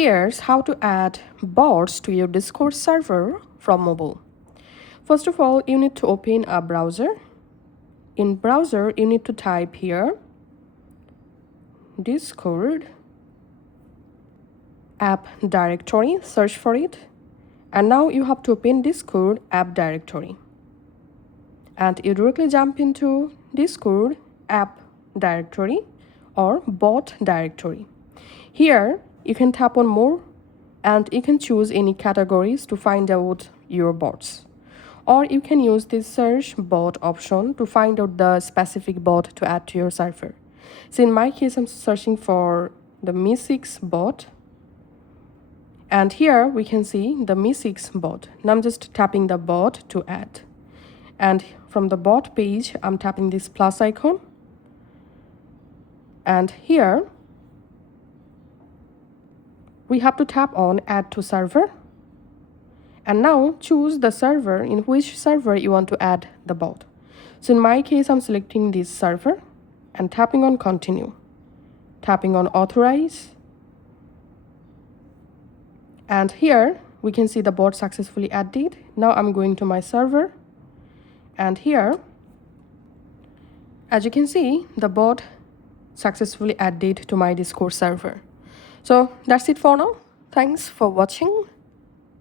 Here's how to add bots to your Discord server from mobile. First of all, you need to open a browser. In browser, you need to type here Discord app directory, search for it. And now you have to open Discord app directory. And you directly jump into Discord app directory or bot directory. Here, you can tap on more and you can choose any categories to find out your bots. Or you can use this search bot option to find out the specific bot to add to your server. So in my case, I'm searching for the Mi6 bot. And here we can see the Mi6 bot. Now I'm just tapping the bot to add. And from the bot page, I'm tapping this plus icon. And here, we have to tap on add to server. And now choose the server, in which server you want to add the bot. So in my case, I'm selecting this server and tapping on continue. Tapping on authorize. And here we can see the bot successfully added. Now I'm going to my server. And here, as you can see, the bot successfully added to my Discord server. So that's it for now. Thanks for watching.